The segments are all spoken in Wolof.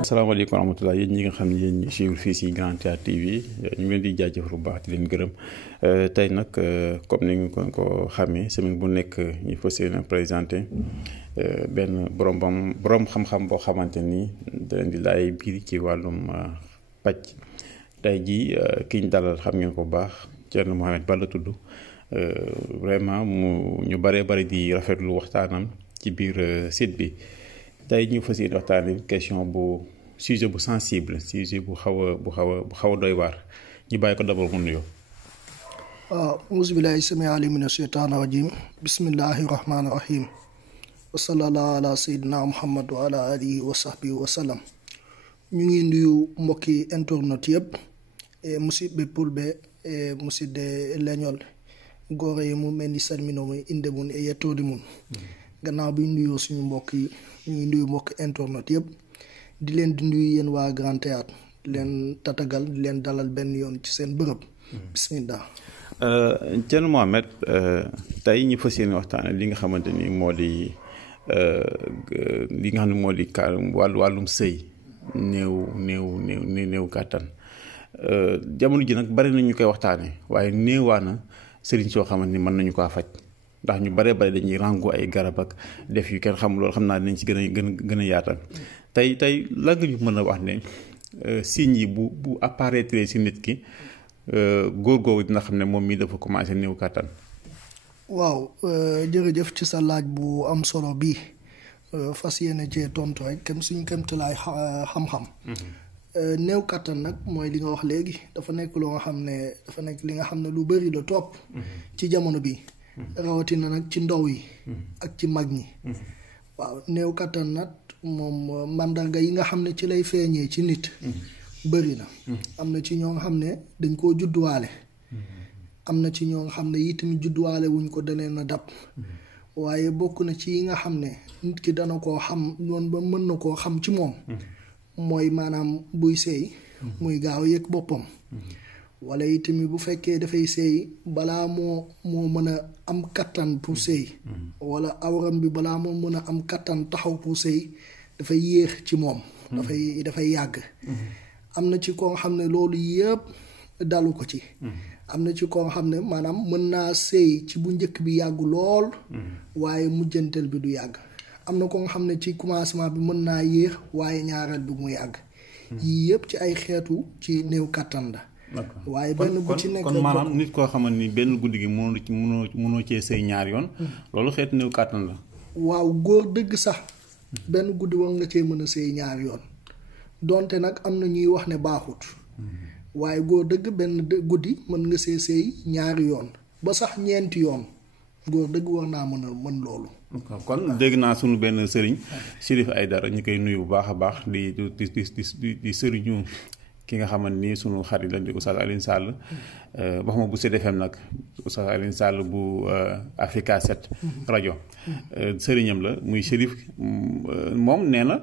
asalaamaaleykum wa rahmatulah yéen ñi nga xam ne yéen ñu suivre fii si Grand Théâtre TV ñu ngi leen di jaajëfal bu baax di leen gërëm tey nag comme ni nga ko xamee semaine bu nekk ñu fas yéene présenté benn borom xam-xam boo xamante ni da leen di laay biir ci wàllum pàcc tey jii ki ñu dalal xam ngeen ko bu baax Thierno Mohamed Ba la tudd vraiment ñu bëree bëri di rafetlu waxtaanam ci biir site bi tey ñu fas yéene waxtaanee question bu. sujet bu sensible sujet bu xaw a doy waar ñu bàyyi ko d'abord mu nuyoo. waaw auzu billaahi samii'il aliim mina sheytaani rajiim bismillaahi rahmaani rahiim wa sallallaahu alaa sayyidinaa Muhammad wa alaa aalihi wa sahbihi wa sallam. ñu ngi nuyu mbokki internet yëpp musidɓe pulɓe e musidɗe leñol goore yi mu mel ni salminoma inde mun e yettode mun gannaaw bi nuyoo suñu mbokk yi ñu ngi nuyu mbokki internet yëpp di leen di nuyu yéen waa Grand Théâtre di leen tatagal di leen dalal benn yoon ci seen bërëb. bismillah. Thierno Mohamed tey ñu fas yéene waxtaan li nga xamante ni moo di li nga xam ne moo di wàllum sëy néew kàttan jamono ji nag bari na ñu koy waxtaanee waaye néewaa na sëriñ soo xamante ni mën nañu kaa faj ndax ñu bare bari dañuy rango ay garab ak def yu kenn xamul loolu xam naa dinañ ci gën a yaatal. tey la nga ñu mën a wax ne signes yi bu apparaître si nit ki góor googu dina xam ne moom mii dafa commencé néew kàttan. waaw jërëjëf ci sa laaj bu am solo bii fas yéene cee tontu rek kem suñu kemtalaay xam-xam. néew kàttan nag mooy li nga wax léegi dafa nekk loo nga xam ne dafa nekk li nga xam ne lu bari la topp ci jamono bi rawatina nag ci ndaw yi ak ci mag ñi. waaw néew kàttan nag moom màndarga yi nga xam ne ci lay feeñee ci nit bëri na. am na ci ñoo nga xam ne dañ koo judduwaale. am na ci ñoo nga xam ne itam judduwaale wuñ ko daneen a dab. waaye bokk na ci yi nga xam ne nit ki dana koo xam noonu ba mën na koo xam ci moom. mooy maanaam buy sëy muy gaaw yëg boppam. wala itamit bu fekkee dafay sëy balaa moo mën a am kattan pour sëy wala awram bi balaa moo mën a am kattan taxaw pour sëy dafay yéex ci moom dafay yàgg. am na ci koo xam ne loolu yëpp dalu ko ci. am na ci koo xam ne maanaam mën naa sëy ci bu njëkk bi yàgg lool waaye mujjantal bi du yàgg. am na ko nga xam ne ci commencement bi mën naa yéex waaye ñaareel bi mu yàgg. yii yëpp ci ay xeetu ci néew kattan la. waaye benn bu ci nekk kon maanaam nit koo xamante ni benn guddi gi mënoo cee sëy ñaar yoon. loolu xeetu néew kàttan la. waaw góor dëgg sax benn guddi war nga cee mën a sëy ñaar yoon donte nag am na ñuy wax ne baaxut. waaye góor dëgg benn guddi mën nga see sëy ñaari yoon ba sax ñeenti yoon góor dëgg war naa mën loolu. kon dégg naa sunu benn sëriñ Chérif Aïdara ñu koy nuyu bu baax a baax di sëriñu ki nga xamante ni sunu xarit la di Oustaz Alioune Sall wax ma bu CDFM nag Oustaz Alioune Sall bu Africa 7 rajo sëriñam la muy Chérif moom nee na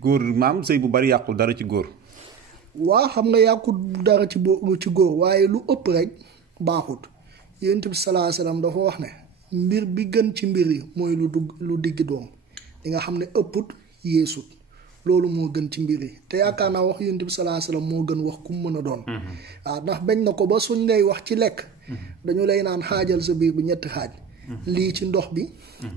góor maam sëy bu bari yàqul dara ci góor. waa xam nga yàqul dara ci góor waaye lu ëpp rek baaxut. Yonent bi sallallahu alayhi wasallam dafa wax ne mbir bi gën ci mbir yi mooy lu digg doom li nga xam ne ëpput yeesut loolu moo gën ci mbir yi te yaakaar naa wax Yonent bi sallallahu alayhi wasallam moo gën wax ku mu mën a doon. waaw ndax bañ na ko ba suñ ngay wax ci lekk dañu lay naan xaajal sa biir bi ñetti xaaj. lii ci ndox bi.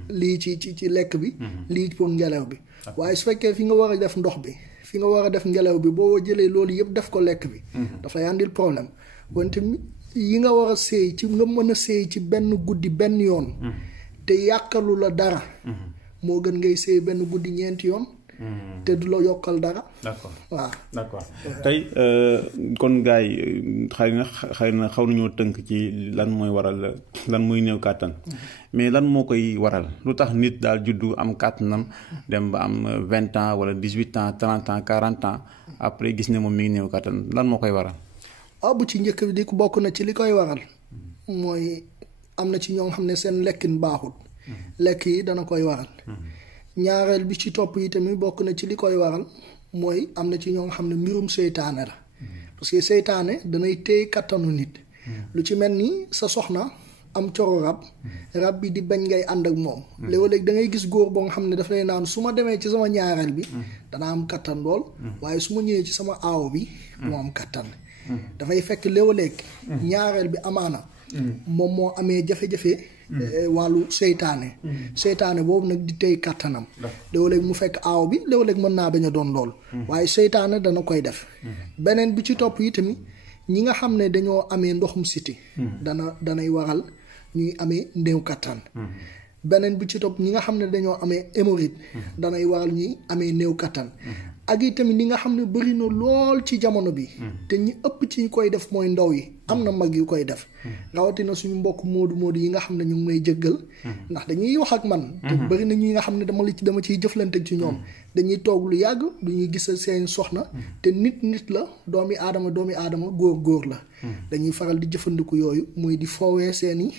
lii ci lekk bi. lii pour ngelaw bi. waaye su fekkee fi nga war a def ndox bi fi nga war a def ngelaw bi boo jëlee loolu yëpp def ko lekk bi. dafay andil problème wante yi nga war a seey ci nga mën a seey ci benn guddi benn yoon. te yàqalu la dara. moo gën ngay seey benn guddi ñeenti yoon. te du la yokkal dara. d'accord waaw d'accord tey kon gars yi xëy na xaw nañoo tënk ci lan mooy waral lan muy néew kàttan mais lan moo koy waral lu tax nit daal juddu am kàttanam dem ba am 20 ans wala 18 ans 30 ans 40 ans après gis ne moom mi ngi néew kàttan lan moo koy waral. bu ci njëkk bi di ko bokk na ci li koy waral mooy am na ci ñoo xam ne seen lekkin baaxul. lekk yi dana koy waral. ñaareel bi ci topp yi tamit bokk na ci li koy waral mooy am na ci ñoo xam ne mbirum seytaane la. parce que seytaane danay téye kattanu nit. lu ci mel ni sa soxna am coro rab bi di bañ ngay ànd ak moom. léeg-léeg da ngay gis góor boo nga xam ne daf lay naan su ma demee ci sama ñaareel bi. danaa am kattan lool. waaye su ma ñëwee ci sama aaw bi. du ma am kattan. dafay fekk léeg-léeg ñaareel bi amaana. moom moo amee jafe-jafe. wàllu seytaane boobu nag di tey kàttanam léeg-léeg mu fekk aaw bi léeg-léeg mën naa bañ a doon lool waaye seytaane dana koy def beneen bi ci topp yi tamit ñi nga xam ne dañoo amee ndoxum siti danay waral ñuy amee néew kàttan beneen bi ci topp ñi nga xam ne dañoo amee hémorroïde danay waral ñuy amee néew kàttan ak itamit li nga xam ne bëri na lool ci jamono bi te ñi ëpp ci ñu koy def mooy ndaw yi am na mag yu koy def rawatina suñu mbokk moodu yi nga xam ne ñu ngi may jëggal ndax dañuy wax ak man te bëri na ñi nga xam ne dama ciy jëflante ci ñoom dañuy toog lu yàgg du ñuy gis seen soxna te nit la doomi aadama góor la dañuy faral di jëfandiku yooyu muy di foowee seeni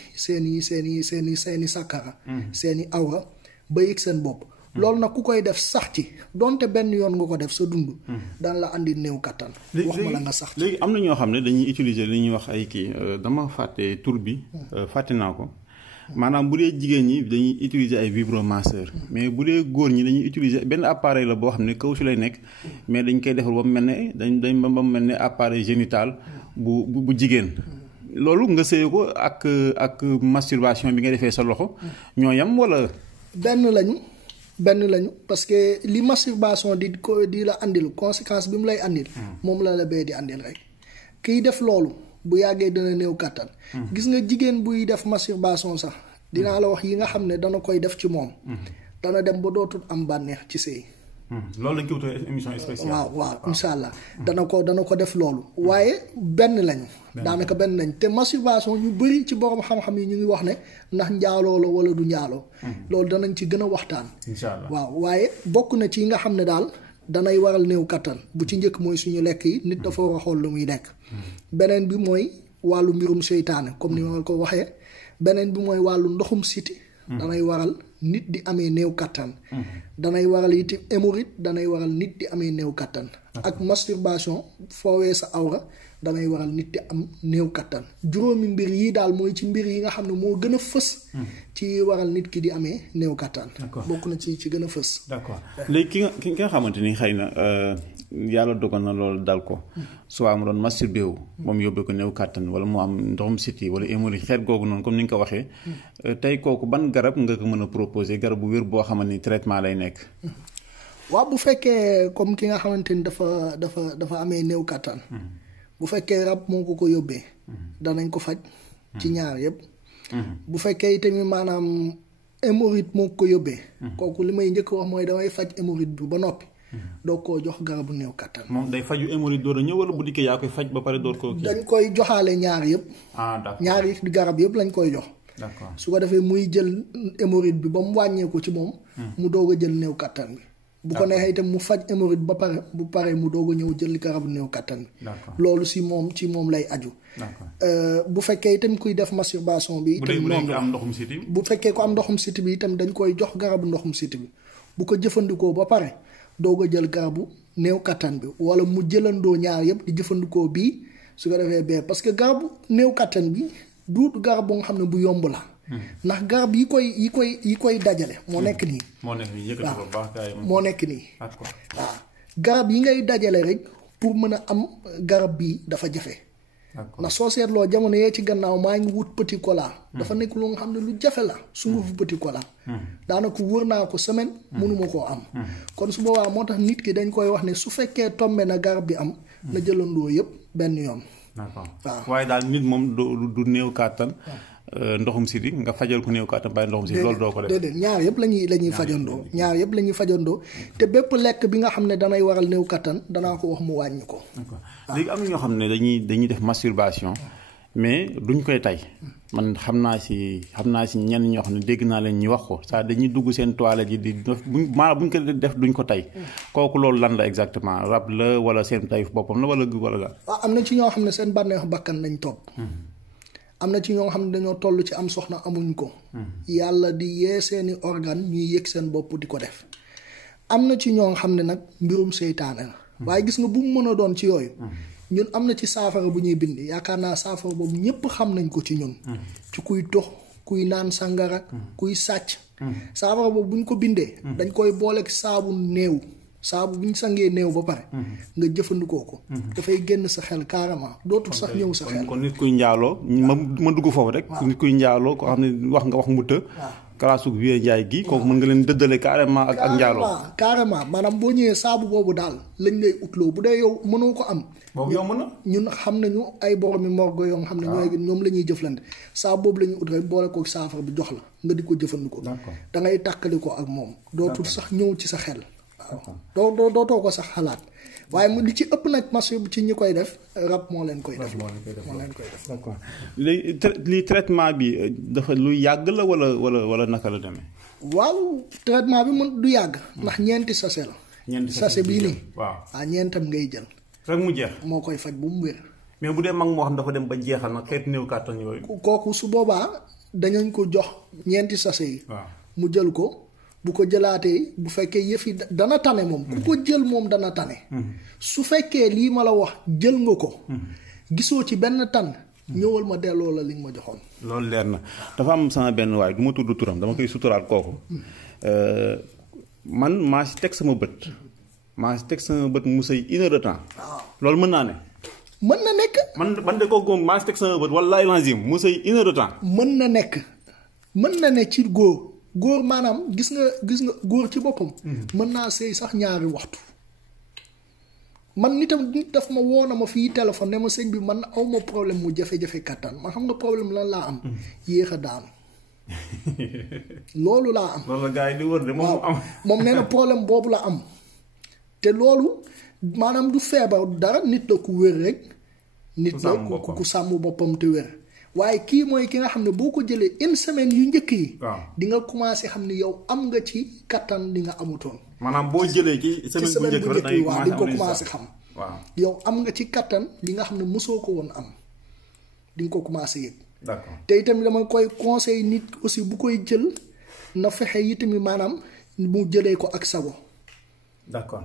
sàkkara seeni awra ba yëg seen bopp loolu nag ku koy def sax ci donte benn yoon nga ko def sa dund daan la andi néew kattan wax ma la nga sax ci léegi am na ñoo xam ne dañuy utiliser li ñuy wax ay kii dama fàtte tur bi fàtte naa ko maanaam bu dee jigéen ñi dañuy utiliser ay vibromasseur mais bu dee góor ñi dañuy utiliser benn appareil la boo xam ne kaw su lay nekk mais dañ koy defar ba mu mel ne dañ ba mu mel ne appareil génital bu jigéen loolu nga sëye ko ak masturbation bi nga defee sa loxo ñoo yam wala benn lañu parce que li masturbation di la andil conséquence bi mu lay andil moom la bee di andil rek kiy def loolu bu yàggee dana néew kàttan gis nga jigéen buy def masturbation sax dinaa la wax yi nga xam ne dana koy def ci moom dana dem ba dootul am bànneex ci sëy loolu lañ ko wutal émission spéciale waaw insha allah dana ko def loolu waaye benn lañu daanaka benn lañ te masturbation ñu bëri ci borom xam-xam yi ñu ngi wax ne ndax njaaloo la wala du njaaloo loolu danañ ci gën a waxtaan insha allah waaw waaye bokk na ci yi nga xam ne daal danay waral néew kattan bu ci njëkk mooy suñu lekk yi nit dafa war a xool lu muy lekk beneen bi mooy wàllu mbirum seytaane comme ni ma ko waxee beneen bi mooy wàllu ndoxum siti danay waral nit di amee néew kattan danay waral itam hémorroïde danay waral nit di amee néew kattan ak masturbation foowee sa awra danay waral nit di am néew kattan juróomi mbir yi daal mooy ci mbir yi nga xam ne moo gën a fës ci waral nit ki di amee néew kattan bokk na ci gën a fës d'accord léegi ki nga xamante ni xëy na yàlla dogal na loolu dal ko soit mu doon masturbé wu moom yóbbee ko néew kàttan wala mu am ndoxum siti wala hémorroïde xeet googu noonu comme ni nga ko waxee tey kooku ban garab nga ko mën a proposer garab bu wér boo xamante ni traitement lay nekk waaw bu fekkee comme ki nga xamante ni dafa amee néew kàttan bu fekkee rab moo ko yóbbee danañ ko faj ci ñaar yëpp bu fekkee tamit maanaam hémorroïde moo ko yóbbee kooku li may njëkk wax mooy damay faj hémorroïde bi ba noppi doo koo jox garabu néew kattan moom day faju hémorroïde door a ñëw wala bu dikkee yaa koy faj ba pare door koo kii dañ koy joxaale ñaar yëpp d'accord ñaari garab yëpp lañ koy jox d'accord su ko defee muy jël hémorroïde bi ba mu wàññeeku ci moom mu doog a jël néew kattan bi bu ko neexee itam mu faj hémorroïde ba pare bu paree mu doog a ñëw jël garabu néew kattan bi loolu ci moom lay aju bu fekkee itam kuy def masturbation bi itam noonu la bu fekkee ko am ndoxum siti bi itam dañ koy jox garabu ndoxum siti bi bu ko jëfandikoo ba pare doog a jël garabu néew kattan bi wala mu jëlandoo ñaar yëpp di jëfandikoo bii su ko defee bee parce que garabu néew kattan bi du garab bu nga xam ne bu yomb la ndax garab yi koy dajale moo nekk nii moo nekk nii waaw garab yi ngay dajale rek pour mën a am garab bii dafa jafe ndax soo seetloo jamono yee ci gannaaw maa ngi wut petit cola dafa nekk lu nga xam ne lu jafe la sungufu petit cola daanaka wër naa ko semaine mënuma koo am kon su boobaa moo tax nit ki dañ koy wax ne su fekkee tombe na garab bi am na jëlandoo yëpp benn yoon waaw waaye daal nit moom du néew kàttan ndoxum siti nga fajal ko néew kàttan bàyyi ndoxum siti loolu doo ko def déedéet ñaar yëpp lañuy fajandoo ñaar yëpp la ñuy fajandoo te bépp lekk bi nga xam ne danay waral néew kàttan danaa ko wax mu wàññi ko léegi am na ñoo xam ne dañuy def masturbation mais duñ koy tay man xam naa si ñenn ñoo xam ne dégg naa leen ñu wax ko ça dañuy dugg seen toilette yi di buñ ko def duñ ko tay kooku loolu lan la exactement rab la wala seen tay boppam la wala la waaw am na ci ñoo xam ne seen bànneexu bakkan lañ topp am na ci ñoo xam ne dañoo toll ci am soxna amuñ ko yàlla di yee seeni organe ñuy yëg seen bopp di ko def am na ci ñoo xam ne nag mbirum seytaane la waaye gis nga bu mu mën a doon ci yooyu ñun am na ci saafara bu ñuy bind yaakaar naa saafara boobu ñépp xam nañ ko ci ñun ci kuy tox kuy naan sàngara kuy sàcc saafara boobu bu ñu ko bindee dañ koy booleeg saabu néew saabu bu ñu sangee néew ba pare nga jëfandikoo ko dafay génn sa xel carrément dootul sax ñëw sa xel kon nit kuy njaaloo ma dugg foofu rek nit kuy njaaloo ko xam ne wax nga wax mutta kalaasug Vieux Ndiaye gi kooku mën nga leen dëddale carrément ak njaaloo carrément maanaam boo ñëwee saabu boobu daal lañ lay utloo bu dee yow mënoo ko am boobu yomb na ñun xam nañu ay boromi morgo yoo xam ne ñoom la ñuy jëflante saabu boobu la ñuy ut rek boole ko saafara bi jox la nga di ko jëfandikoo da ngay tàkkali ko ak moom dootul sax ñëw ci sa xel waaw dootoo ko sax xalaat waaye li ci ëpp nag marché bu ci ñi koy def rab moo leen koy def d'accord li traitement bi dafa lu yàgg la wala naka la demee waaw traitement bi mun du yàgg ndax ñeenti sachet la sachet bii nii waaw ñeentam ngay jël rek mu jeex moo koy faj bu mu wér mais bu dee mag moo xam dafa dem ba jeexal nag xeet néew kàttan yooyu kooku su boobaa dañañ ko jox ñeenti sachet yi mu jël ko bu ko jëlaatee bu fekkee yëf yi dana tane moom ku ko jël moom dana tane su fekkee lii ma la wax jël nga ko gisoo ci benn tan ñëwal ma delloo la li nga ma joxoon loolu leer na dafa am sama benn waay du ma tudd turam dama koy suturaat kooku man maa si teg sama bët mu sëy 1 heure de temps loolu mën naa ne mën na nekk man de kooku moom maa si teg sama bët wallaay lazim mu sëy 1 heure de temps mën na nekk mën na ne ci góor maanaam gis nga góor ci boppam mën naa sëy sax 2 waxtu man nit daf ma woona ma fii téléphone ne ma sëñ bi man awma problème mu jafe-jafe kàttan man xam nga problème lan laa am yéex a daanu loolu laa am loolu la gars yi di wër de moom am moom nee na problème boobu la am te loolu maanaam du feebar dara nit la ku wér rek nit la ku sàmm boppam te wér waaye kii mooy ki nga xam ne boo ko jëlee 1 semaine yu njëkk yi di nga commencé xam ne yow am nga ci kattan li nga amutoon maanaam boo jëlee ci semaine bu njëkk yi waaw di nga ko commencé xam yow am nga ci kattan li nga xam ne mosoo ko woon am di nga ko commencé yëg d'accord te itamit dama koy conseil nit aussi bu koy jël na fexe itamit maanaam mu jëlee ko ak sago d'accord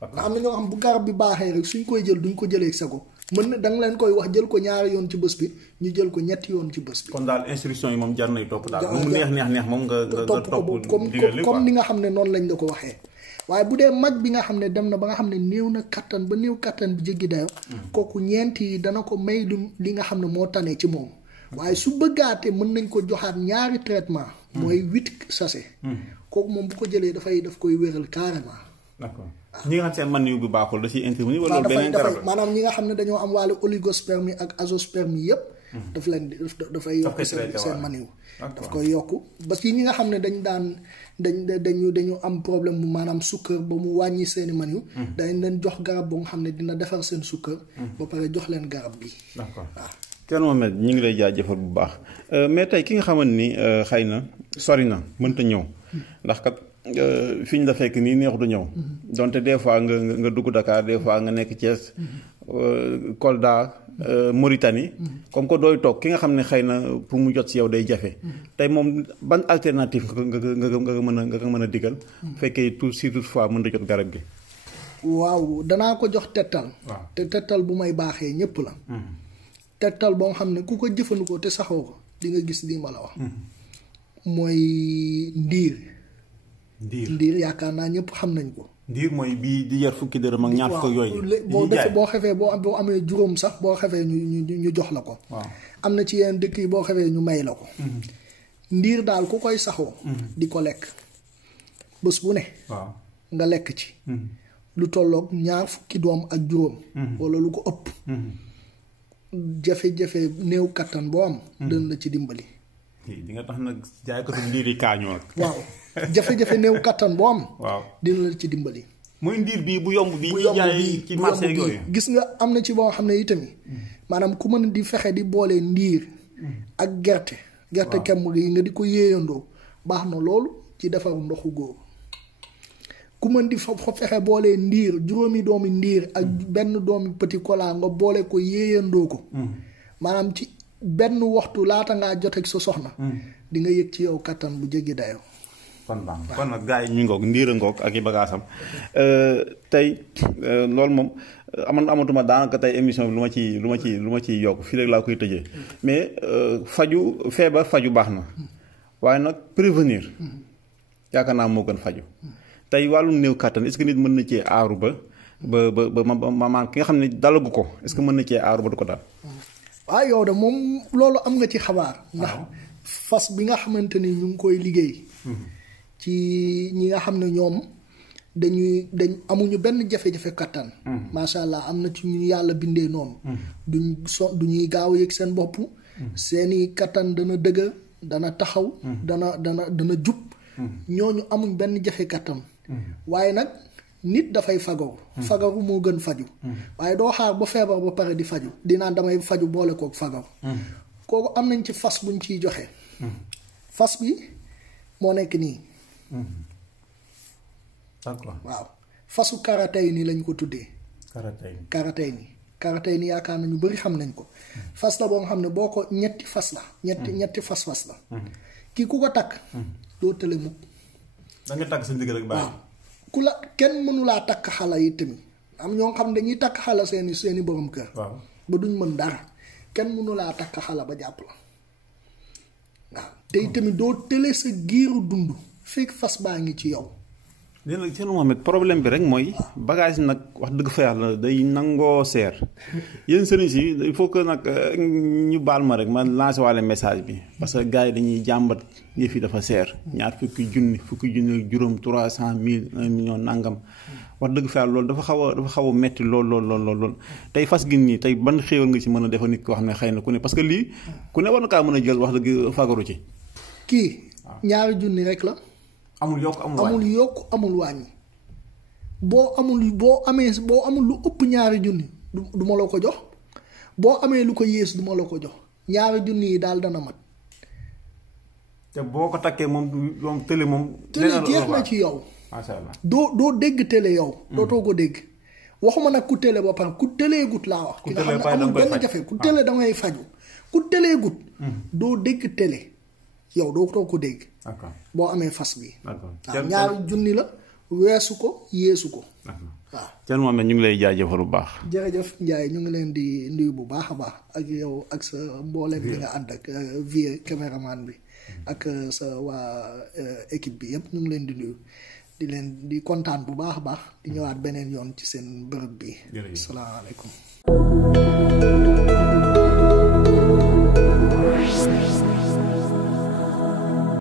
waaw am na ñoo xam bu garab bi baaxee rek suñ koy jël duñ ko jëlee ak sago mën na da nga leen koy wax jël ko 2 yoon ci bés bi ñu jël ko 3 yoon ci bés bi. kon daal instruction yi moom jar nay topp daal. lu mu neex moom nga topp comme ni nga xam ne noonu lañ la ko waxee. waaye bu dee mag bi nga xam ne dem na ba nga xam ne néew na kattan ba néew kattan bi jéggi dayo kooku ñeent yi dana ko may li nga xam ne moo tane ci moom. waaye su bëggaatee mën nañ ko joxaat 2 traitement. mooy 8 sachet. kooku moom bu ko jëlee daf koy wéral carrément. d'accord ñi nga xam seen man yu bu baaxul da ciy intervenir wala beneen garab la maanaam ñi nga xam ne dañoo am wàllu oligospermie ak azoospermie yépp daf leen dafay yokk seen maniw daf koy yokk parce que ñi nga xam ne dañu am problème bu maanaam sukkër ba mu wàññi seeni maniw dañ leen jox garab boo nga xam ne dina defar seen sukkër ba pare jox leen garab bi d'accord waaw Thierno Mohamed ñu ngi lay jaajëfal bu baax mais tey ki nga xamante ni xëy na sori na mënta ñëw ndax kat fi ñu la fekk nii neexutu ñëw donte des fois nga dugg Dakar des fois nga nekk Thiès Kolda Mauritanie comme que dooy toog ki nga xam ne xëy na pour mu jot si yow day jafe tey moom ban alternative nga mën a digal fekkee si toutefois mën a jot garab gi waaw danaa ko jox tettal te tettal bu may baaxee ñépp la tettal boo xam ne ku ko jëfandikoo te saxoo ko di nga gis lii ma la wax mooy ndiir yaakaar naa ñëpp xam nañ ko. ndiir mooy bii di jar fukki dërëm ak ñaar fukk yooyu. boo xefee boo amee juróom sax boo xefee ñu jox la ko. waaw am na ci yenn dëkk yi boo xefee ñu may la ko. ndiir daal ku koy saxoo. di ko lekk bés bu ne. waaw nga lekk ci. lu tolloog 2 fukki doom ak juróom. wala lu ko ëpp. jafe-jafe néew kattan boo am. dana la ci dimbali. di nga tax nag jaaykatu ndiir yi kaañoo ak. waaw jafe-jafe néew kattan boo am. waaw dina la ci dimbali. mooy ndiir bii bu yomb bii ñuy jaay ci marché yooyu. gis nga am na ci boo xam ne itamit maanaam ku mën di fexe di boole ndiir ak gerte. gerte kemm gi nga di ko yéeyandoo baax na loolu ci defar ndoxu góor. ku mën di fexe boole ndiir 5 doomi ndiir ak benn doomi petit cola nga boole ko yéeyandoo ko. maanaam ci benn waxtu laata ngaa joteeg sa soxna. di nga yëg ci yow kattan bu jéggi dayoo. kon baax na kon nag gars yi ñu ngoog ndiir a ngoog ak i bagaasam tey loolu moom amatuma daanaka tey émission bi lu ma ciy yokk fii rek laa koy tëjee mais feebar faju baax na waaye nag prévenir yaakaar naa moo gën faju tey wàllum néew kàttan est-ce que nit mën na cee aaru ba maanaam ki nga xam ne dalagu ko est-ce que mën na cee aaru ba du ko dal. waaw yow de moom loolu am nga ci xabaar. ndax fas bi nga xamante ni ñu ngi koy liggéey. ci ñi nga xam ne ñoom dañ amuñu benn jafe-jafe kattan. macha allah am na ci ñu yàlla bindee noonu. duñuy gaaw a yëg seen bopp. seeni kattan dana dëgër dana taxaw. dana jub. ñooñu amuñ benn jafe kattan. waaye nag nit dafay fagaru. fagaru moo gën faju. waaye doo xaar ba feebar ba pare di faju dinaan damay faju boole kook fagaru. kooku am nañ ci fas buñ ciy joxe. fas bi moo nekk nii. d'accord waaw fasu karatay ni lañ ko tuddee. karatay ni yaakaar nañu bari xam nañ ko. fas la boo nga xam ne boo ko ñetti fas la. ñetti fas la. kii ku ko takk. doo tële mukk. da nga takk sa ndigg rek bàyyi. waaw ku la kenn mënulaa takk xala yi tamit am ñoo xam dañuy takk xala seeni borom kër. waaw ba duñ mën dara kenn mënulaa takk xala ba jàpp la. waaw tey tamit doo tële sa giiru dund fekk fas baa ngi ci yow. léegi nag seen Mohamed problème bi rek mooy bagage nag wax dëgg fa yàlla day nangoo seer yéen sëriñ si il faut que nag ñu baal ma rek ma lancé waale message bi parce que gars yi dañuy jàmbat yëf yi dafa seer ñaar fukki junni juróom 300,000 1 million nangam wax dëgg fa yàlla loolu dafa xaw a metti lool tey fas gi nii tey ban xéewal nga ci mën a defal nit koo xam ne xëy na ku ne parce que lii ku ne war na kaa mën a jël wax dëgg fagaru ci. kii ñaari junni rek la. amul yokk amul wàññi boo amul lu ëpp ñaari junni du ma la ko jox boo amee lu ko yées du ma la ko jox ñaari junni yi daal dana mat. te boo ko takkee moom télé moom. télé jeex na ci yow. macha allah doo dégg télé yow. dootoo ko dégg waxuma nag ku télé ba pare ku télé gut laa wax. ku télé nga xam ne amul benn jafe ku télé dangay faju ku télé gut. doo dégg télé yow dootoo ko dégg. d'accord boo amee fas bi. d'accord waaw ñaari junni la weesu ko yéesu ko. waaw Thierno Mohamed ñu ngi lay jaajëfal bu baax. jërëjëf Ndiaye ñu ngi leen di nuyu bu baax a baax ak yow ak sa mbooleem bi nga ànd ak vie caméraman bi ak sa waa équipe bi yëpp ñu ngi leen di nuyu di kontaan bu baax a baax di ñëwaat beneen yoon ci seen bërëb bi. jërëjëf salaamaaleykum.